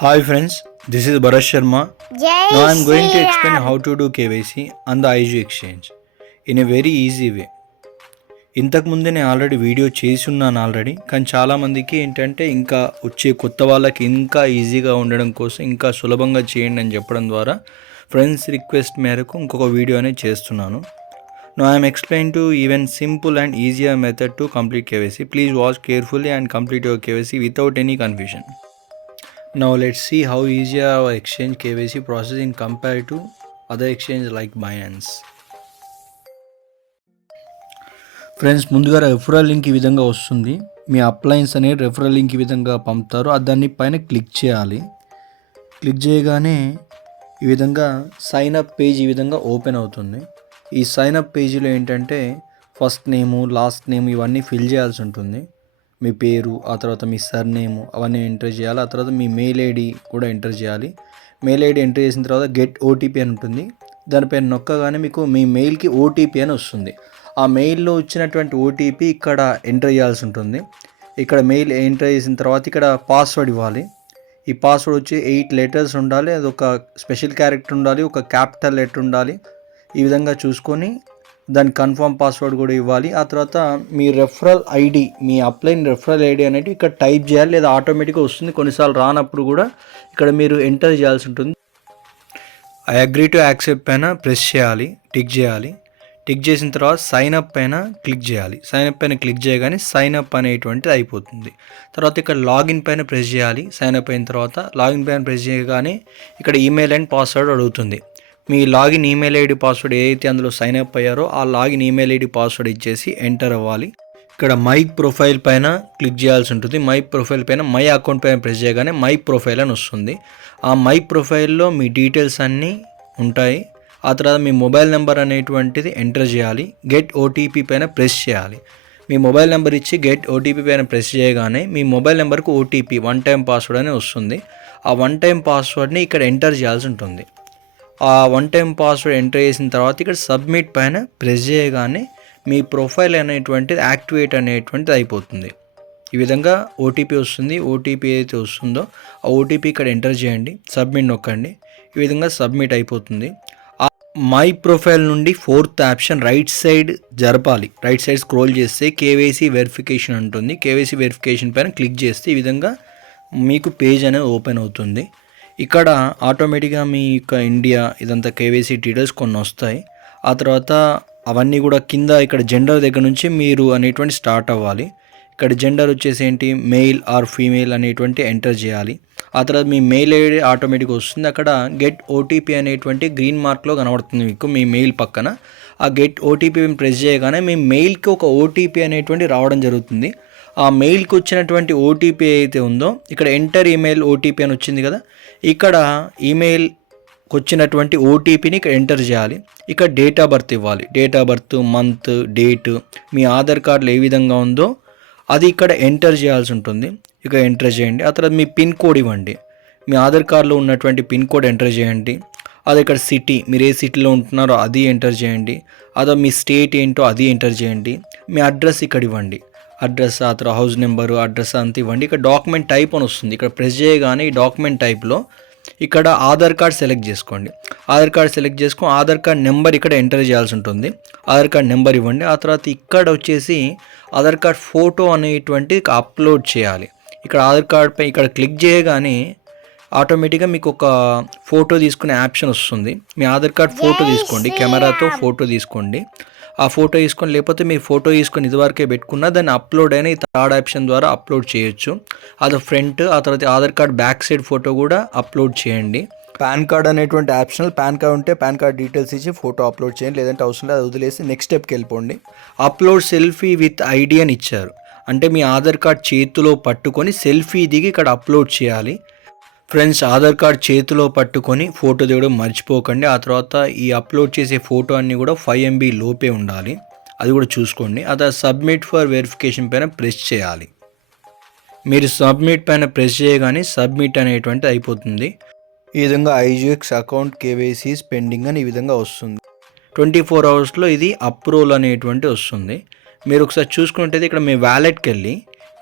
Hi friends, this is Bharat Sharma. Now I am going to explain how to do KYC on the IG exchange in a very easy way. ఇంతకు ముందే నేను already video చేసి ఉన్నాను కానీ చాలామందికి ఏంటంటే ఇంకా వచ్చే కొత్త వాళ్ళకి ఇంకా ఈజీగా ఉండడం కోసం ఇంకా సులభంగా చేయండి అని చెప్పడం ద్వారా ఫ్రెండ్స్ రిక్వెస్ట్ మేరకు ఇంకొక వీడియో అనేది చేస్తున్నాను. Now I am explaining to even simple and easier method to complete KYC. Please watch carefully and complete your KYC without any confusion. Now let's see how easy our exchange KYC process in compared to other exchanges like Binance. Friends, ముందుగా referral link ఈ విధంగా వస్తుంది. మీ appliances అనేది referral link ఈ విధంగా పంపుతారు. దాన్ని పైన క్లిక్ చేయాలి. క్లిక్ చేయగానే ఈ విధంగా సైన్ అప్ పేజ్ ఈ విధంగా ఓపెన్ అవుతుంది. ఈ సైన్ అప్ పేజీలో ఏంటంటే ఫస్ట్ నేము, లాస్ట్ నేమ్ ఇవన్నీ ఫిల్ చేయాల్సి ఉంటుంది. మీ పేరు, ఆ తర్వాత మీ సర్నేము అవన్నీ ఎంటర్ చేయాలి. ఆ తర్వాత మీ మెయిల్ ఐడి కూడా ఎంటర్ చేయాలి. మెయిల్ ఐడి ఎంటర్ చేసిన తర్వాత గెట్ ఓటీపీ అని ఉంటుంది. దానిపైన నొక్కగానే మీకు మీ మెయిల్కి ఓటీపీ అని వస్తుంది. ఆ మెయిల్లో వచ్చినటువంటి ఓటీపీ ఇక్కడ ఎంటర్ చేయాల్సి ఉంటుంది. ఇక్కడ మెయిల్ ఎంటర్ చేసిన తర్వాత ఇక్కడ పాస్వర్డ్ ఇవ్వాలి. ఈ పాస్వర్డ్ వచ్చి 8 లెటర్స్ ఉండాలి. అది ఒక స్పెషల్ క్యారెక్టర్ ఉండాలి, ఒక క్యాపిటల్ లెటర్ ఉండాలి. ఈ విధంగా చూసుకొని దాని కన్ఫర్మ్ పాస్వర్డ్ కూడా ఇవ్వాలి. ఆ తర్వాత మీ రెఫరల్ ఐడి, మీ అప్లైన్ రెఫరల్ ఐడి అనేది ఇక్కడ టైప్ చేయాలి, లేదా ఆటోమేటిక్గా వస్తుంది. కొన్నిసార్లు రానప్పుడు కూడా ఇక్కడ మీరు ఎంటర్ చేయాల్సి ఉంటుంది. ఐ అగ్రీ టు యాక్సెప్ట్ పైన ప్రెస్ చేయాలి, టిక్ చేయాలి. టిక్ చేసిన తర్వాత సైన్ అప్ పైన క్లిక్ చేయాలి. సైన్ అప్ పైన క్లిక్ చేయగానే సైన్ అప్ అనేటువంటిది అయిపోతుంది. తర్వాత ఇక్కడ లాగిన్ పైన ప్రెస్ చేయాలి. సైన్ అప్ అయిన తర్వాత లాగిన్ పైన ప్రెస్ చేయగానే ఇక్కడ ఈమెయిల్ అండ్ పాస్వర్డ్ అడుగుతుంది. మీ లాగిన్ ఈమెయిల్ ఐడి పాస్వర్డ్ ఏదైతే అందులో సైన్ అప్ అయ్యారో ఆ లాగిన్ ఈమెయిల్ ఐడి పాస్వర్డ్ ఇచ్చేసి ఎంటర్ అవ్వాలి. ఇక్కడ మై ప్రొఫైల్ పైన క్లిక్ చేయాల్సి ఉంటుంది. మై ప్రొఫైల్ పైన మై అకౌంట్ పైన ప్రెస్ చేయగానే మై ప్రొఫైల్ అని వస్తుంది. ఆ మై ప్రొఫైల్లో మీ డీటెయిల్స్ అన్నీ ఉంటాయి. ఆ తర్వాత మీ మొబైల్ నెంబర్ అనేటువంటిది ఎంటర్ చేయాలి. గెట్ ఓటీపీ పైన ప్రెస్ చేయాలి. మీ మొబైల్ నెంబర్ ఇచ్చి గెట్ ఓటీపీ పైన ప్రెస్ చేయగానే మీ మొబైల్ నెంబర్కు ఓటీపీ 1 టైం పాస్వర్డ్ అని వస్తుంది. ఆ 1 టైం పాస్వర్డ్ని ఇక్కడ ఎంటర్ చేయాల్సి ఉంటుంది. ఆ 1 టైం పాస్వర్డ్ ఎంటర్ చేసిన తర్వాత ఇక్కడ సబ్మిట్ పైన ప్రెస్ చేయగానే మీ ప్రొఫైల్ అనేటువంటిది యాక్టివేట్ అనేటువంటిది అయిపోతుంది. ఈ విధంగా ఓటీపీ వస్తుంది. ఓటీపీ ఏదైతే వస్తుందో ఆ ఓటీపీ ఇక్కడ ఎంటర్ చేయండి, సబ్మిట్ నొక్కండి. ఈ విధంగా సబ్మిట్ అయిపోతుంది. మై ప్రొఫైల్ నుండి 4th ఆప్షన్ రైట్ సైడ్ జరపాలి. రైట్ సైడ్ స్క్రోల్ చేస్తే కేవైసీ వెరిఫికేషన్ ఉంటుంది. కేవైసీ వెరిఫికేషన్ పైన క్లిక్ చేస్తే ఈ విధంగా మీకు పేజ్ అనేది ఓపెన్ అవుతుంది. ఇక్కడ ఆటోమేటిక్గా మీ యొక్క ఇండియా ఇదంతా కేవైసీ డీటెయిల్స్ కొన్ని వస్తాయి. ఆ తర్వాత అవన్నీ కూడా కింద ఇక్కడ జెండర్ దగ్గర నుంచి మీరు అనేటువంటి స్టార్ట్ అవ్వాలి. ఇక్కడ జెండర్ వచ్చేసి ఏంటి, మెయిల్ ఆర్ ఫీమేల్ అనేటువంటి ఎంటర్ చేయాలి. ఆ తర్వాత మీ మెయిల్ ఐడి ఆటోమేటిక్గా వస్తుంది. అక్కడ గెట్ ఓటీపీ అనేటువంటి గ్రీన్ మార్క్లో కనబడుతుంది మీకు మీ మెయిల్ పక్కన. ఆ గెట్ ఓటీపీ ప్రెస్ చేయగానే మీ మెయిల్కి ఒక ఓటీపీ అనేటువంటి రావడం జరుగుతుంది. ఆ మెయిల్కి వచ్చినటువంటి ఓటీపీ అయితే ఉందో ఇక్కడ ఎంటర్ ఈమెయిల్ ఓటీపీ అని వచ్చింది కదా, ఇక్కడ ఈమెయిల్కి వచ్చినటువంటి ఓటీపీని ఇక్కడ ఎంటర్ చేయాలి. ఇక్కడ డేట్ ఆఫ్ బర్త్ ఇవ్వాలి. Date of birth, month, date, మీ ఆధార్ కార్డులో ఏ విధంగా ఉందో అది ఇక్కడ ఎంటర్ చేయాల్సి ఉంటుంది. ఇక ఎంటర్ చేయండి. ఆ తర్వాత మీ పిన్ కోడ్ ఇవ్వండి. మీ ఆధార్ కార్డులో ఉన్నటువంటి పిన్ కోడ్ ఎంటర్ చేయండి. అది ఇక్కడ సిటీ, మీరు ఏ సిటీలో ఉంటున్నారో అది ఎంటర్ చేయండి. అదో మీ స్టేట్ ఏంటో అది ఎంటర్ చేయండి. మీ అడ్రస్ ఇక్కడ ఇవ్వండి. అడ్రస్, ఆ తర్వాత హౌస్ నెంబరు, అడ్రస్ అంతా ఇవ్వండి. ఇక్కడ డాక్యుమెంట్ టైప్ అని వస్తుంది. ఇక్కడ ప్రెస్ చేయగానే ఈ డాక్యుమెంట్ టైప్లో ఇక్కడ ఆధార్ కార్డ్ సెలెక్ట్ చేసుకోండి. ఆధార్ కార్డ్ సెలెక్ట్ చేసుకొని ఆధార్ కార్డ్ నెంబర్ ఇక్కడ ఎంటర్ చేయాల్సి ఉంటుంది. ఆధార్ కార్డ్ నెంబర్ ఇవ్వండి. ఆ తర్వాత ఇక్కడ వచ్చేసి ఆధార్ కార్డ్ ఫోటో అనేటువంటి అప్లోడ్ చేయాలి. ఇక్కడ ఆధార్ కార్డ్ పై ఇక్కడ క్లిక్ చేయగానే ఆటోమేటిక్గా మీకు ఒక ఫోటో తీసుకునే ఆప్షన్ వస్తుంది. మీ ఆధార్ కార్డ్ ఫోటో తీసుకోండి, కెమెరాతో ఫోటో తీసుకోండి. ఆ ఫోటో తీసుకొని, లేకపోతే మీరు ఫోటో తీసుకొని ఇదివరకే పెట్టుకున్నా దాన్ని అప్లోడ్ అయిన ఈ థర్డ్ ఆప్షన్ ద్వారా అప్లోడ్ చేయొచ్చు. అది ఫ్రంట్, ఆ తర్వాత Aadhaar card back side photo కూడా అప్లోడ్ చేయండి. పాన్ కార్డ్ అనేటువంటి ఆప్షనల్. పాన్ కార్డ్ ఉంటే పాన్ కార్డ్ డీటెయిల్స్ ఇచ్చి ఫోటో అప్లోడ్ చేయండి, లేదంటే అవసరం లేదు, అది వదిలేసి నెక్స్ట్ స్టెప్కి వెళ్ళిపోండి. అప్లోడ్ సెల్ఫీ విత్ ఐడి అని ఇచ్చారు. అంటే మీ ఆధార్ కార్డ్ చేతిలో పట్టుకొని సెల్ఫీ దిగి ఇక్కడ అప్లోడ్ చేయాలి. ఫ్రెండ్స్, ఆధార్ కార్డ్ చేతిలో పట్టుకొని ఫోటో దిగడం మర్చిపోకండి. ఆ తర్వాత ఈ అప్లోడ్ చేసే ఫోటో అన్నీ కూడా 5 MB లోపే ఉండాలి, అది కూడా చూసుకోండి. ఆ తర్వాత సబ్మిట్ ఫర్ వెరిఫికేషన్ పైన ప్రెస్ చేయాలి. మీరు సబ్మిట్ పైన ప్రెస్ చేయగానే సబ్మిట్ అనేటువంటి అయిపోతుంది. ఈ విధంగా ఐజీఎక్స్ అకౌంట్ కేవైసీ పెండింగ్ అని ఈ విధంగా వస్తుంది. 24 అవర్స్లో ఇది అప్రూవల్ అనేటువంటి వస్తుంది. మీరు ఒకసారి చూసుకున్నట్టయితే ఇక్కడ మీ వ్యాలెట్కి వెళ్ళి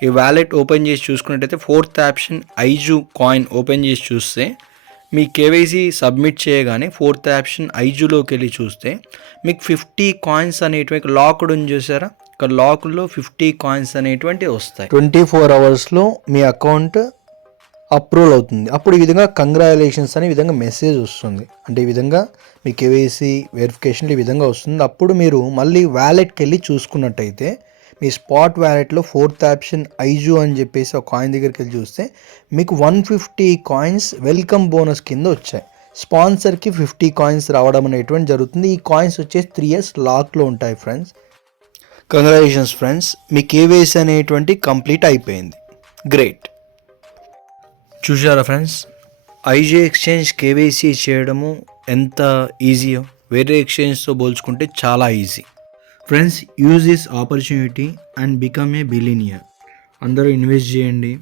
ఈ వ్యాలెట్ ఓపెన్ చేసి చూసుకున్నట్టయితే ఫోర్త్ ఆప్షన్ ఐజు కాయిన్ ఓపెన్ చేసి చూస్తే మీ కేవైసీ సబ్మిట్ చేయగానే ఫోర్త్ ఆప్షన్ ఐజులోకి వెళ్ళి చూస్తే మీకు 50 కాయిన్స్ అనేటివి లాక్డ్ ఉంది చూసారా, ఇక్కడ లాక్లో 50 కాయిన్స్ అనేటువంటివి వస్తాయి. 24 అవర్స్లో మీ అకౌంట్ అప్రూవల్ అవుతుంది. అప్పుడు ఈ విధంగా కంగ్రాచులేషన్స్ అనే విధంగా మెసేజ్ వస్తుంది. అంటే ఈ విధంగా మీ కేవైసీ వెరిఫికేషన్ ఈ విధంగా వస్తుంది. అప్పుడు మీరు మళ్ళీ వ్యాలెట్కి వెళ్ళి చూసుకున్నట్టయితే మీ స్పాట్ వ్యాలెట్లో ఫోర్త్ ఆప్షన్ ఐజు అని చెప్పేసి ఒక కాయిన్ దగ్గరికి వెళ్ళి చూస్తే మీకు 150 కాయిన్స్ వెల్కమ్ బోనస్ కింద వచ్చాయి. స్పాన్సర్కి 50 కాయిన్స్ రావడం అనేటువంటి జరుగుతుంది. ఈ కాయిన్స్ వచ్చేసి 3 years లాక్లో ఉంటాయి ఫ్రెండ్స్. కంగ్రాచులేషన్స్ ఫ్రెండ్స్, మీ కేవైసీ అనేటువంటి కంప్లీట్ అయిపోయింది. గ్రేట్. చూసారా ఫ్రెండ్స్, ఐజీ ఎక్స్చేంజ్ కేవైసీ చేయడము ఎంత ఈజీయో వేరే ఎక్స్చేంజ్తో పోల్చుకుంటే చాలా easy. Friends, use this opportunity and become a billionaire. అందరూ ఇన్వెస్ట్ చేయండి,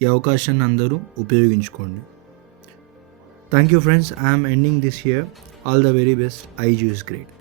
ఈ అవకాశాన్ని అందరూ ఉపయోగించుకోండి. Thank you friends, I'm ending this year. All the very best. IG is great.